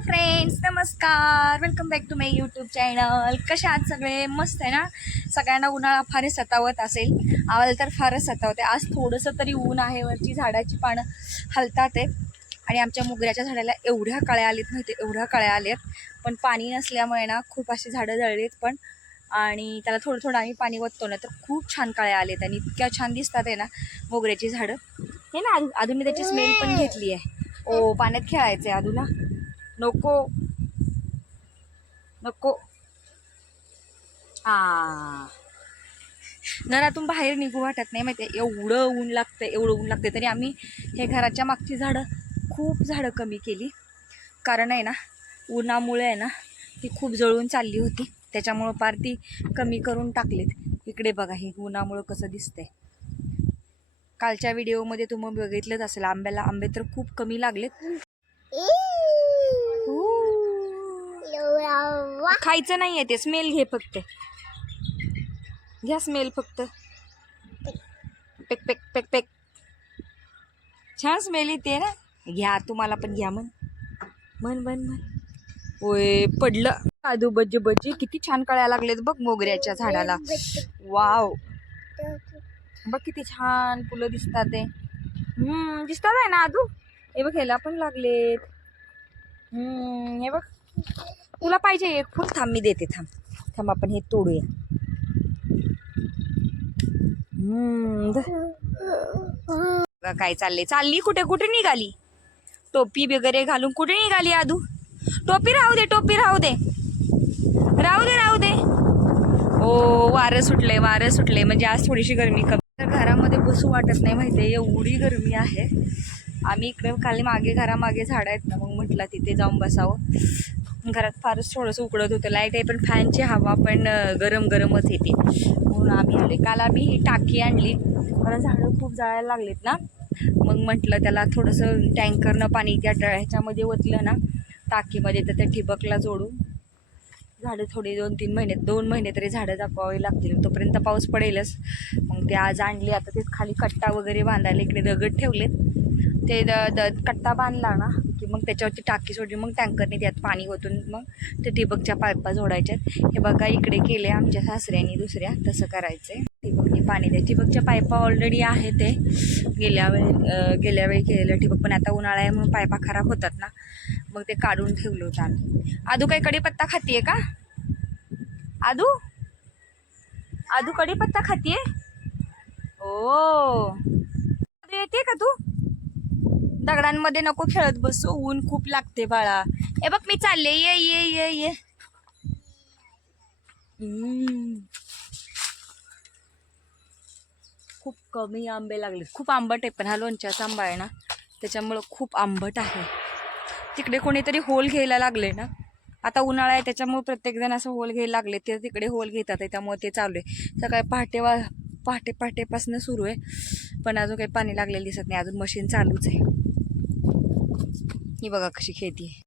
Hello friends, नमस्कार. Welcome back to my YouTube channel. कसे आहात सगळे? मस्त आहे ना? सगळ्यांना उन्हाळा फारच सतावत असेल. आम्हाला तर फारच सतावते. आज थोडंसं तरी ऊन आहे, वरची झाडाची पानं हलतात आहे आणि आमच्या मोगऱ्याच्या झाडाला एवढ्या कळ्या आलीत माहिती, एवढ्या कळ्या आल्यात. पण पाणी नसल्यामुळे ना खूप अशी झाडं जळलीत पण, आणि त्याला थोडं थोडं आम्ही पाणी ओततो ना तर खूप छान कळ्या आलेत आणि इतक्या छान दिसतात आहे ना मोगऱ्याची झाडं. हे ना अजून त्याची स्मेल पण घेतली आहे. ओ, पाण्यात खेळायचं आहे आदूला. नको नको. घरातून बाहेर निघू वाटत नाही माहिती, एवढं ऊन लागतं, एवढं ऊन लागतं. तरी आम्ही हे घराच्या मागची झाडं खूप झाडं कमी केली, कारण आहे ना उन्हामुळे आहे ना ती खूप जळून चालली होती, त्याच्यामुळं पार ती कमी करून टाकलीत. इकडे बघा हे उन्हामुळं कसं दिसतंय. कालच्या व्हिडिओमध्ये तुम्ही बघितलंच असेल, आंबे तर खूप कमी लागलेत. खायचं नाही आहे ते, स्मेल घे फक्त, घ्या स्मेल फक्त. पेक पेक पेक पेक, छान स्मेल येते ना. घ्या, तुम्हाला पण घ्या. म्हण म्हण म्हण म्हण. ओय पडलं. आदू बज्जी बज्जी, किती छान कळ्या लागलेत बघ मोगऱ्याच्या झाडाला. वाव, बघ किती छान फुलं दिसतात ते. दिसतात आहे ना आदू? हे बघ, ह्याला पण लागलेत. हे बघ, तुला पाहिजे एक फुल? थांब मी देते, थांब थांब, आपण हे तोडूया. काय चाललंय? चालली कुठे? कुठे निघाली? टोपी वगैरे घालून कुठे निघाली आदू? टोपी राहू दे, टोपी राहू दे, राहू दे, राहू दे. ओ, वारं सुटलंय, वारं सुटलंय, म्हणजे आज थोडीशी गरमी कमी. तर घरामध्ये बसू वाटत नाही माहितीये, एवढी गरमी आहे. आम्ही इकडे खाली मागे घरामागे झाडं आहेत ना, मग म्हटलं तिथे जाऊन बसावं. घरात फारच थोडंसं उकडत होतं, लाईट आहे पण फॅनची हवा पण गरम गरमच येते, म्हणून आम्ही आले. काल आम्ही ही टाकी आणली, कारण झाडं खूप जाळायला लागलेत ना. मग म्हटलं त्याला थोडंसं टँकरनं पाणी त्या ह्याच्यामध्ये ओतलं ना टाकीमध्ये, तर त्या ठिबकला जोडून झाडं थोडी 2 महिने तरी झाडं जपवावी लागतील, तोपर्यंत पाऊस पडेलच. मग ते आज आणली. आता ते खाली कट्टा वगैरे बांधायला इकडे दगड ठेवलेत, ते कट्टा बांधला ना की मग त्याच्यावरती टाकी सोडली, मग टँकरने त्यात पाणी ओतून मग ते ठिबकच्या पाईपा जोडायच्यात. हे बघा इकडे केले आमच्या सासऱ्यांनी दुसऱ्या, तसं करायचंय. ठिबकनी पाणी द्या. ठिबकच्या पाईपा ऑलरेडी आहे, ते गेल्या वेळी केलेलं ठिबक, पण आता उन्हाळा आहे म्हणून पाईपा खराब होतात ना, मग ते काढून ठेवलं होतं आम्ही. आदू काय कढीपत्ता खातीये का? आदू आदू कढीपत्ता खातीये? ओ, येते का तू? दगडांमध्ये नको खेळत बसू, ऊन खूप लागते बाळा. हे बघ मी चालले, ये ये ये ये. खूप कमी आंबे लागले, खूप आंबट आहे, पण हा लोणच्याचा आंबा आहे ना त्याच्यामुळं खूप आंबट आहे. तिकडे कोणीतरी होल घ्यायला लागले ना, आता उन्हाळा आहे त्याच्यामुळे प्रत्येकजण असं होल घ्यायला लागले, ते तिकडे होल घेतात, त्यामुळे ते चालू आहे. सकाळी पहाटेपासून सुरू आहे, पण अजून काही पाणी लागलेलं दिसत नाही, अजून मशीन चालूच आहे. ही बघा कशी खेळती.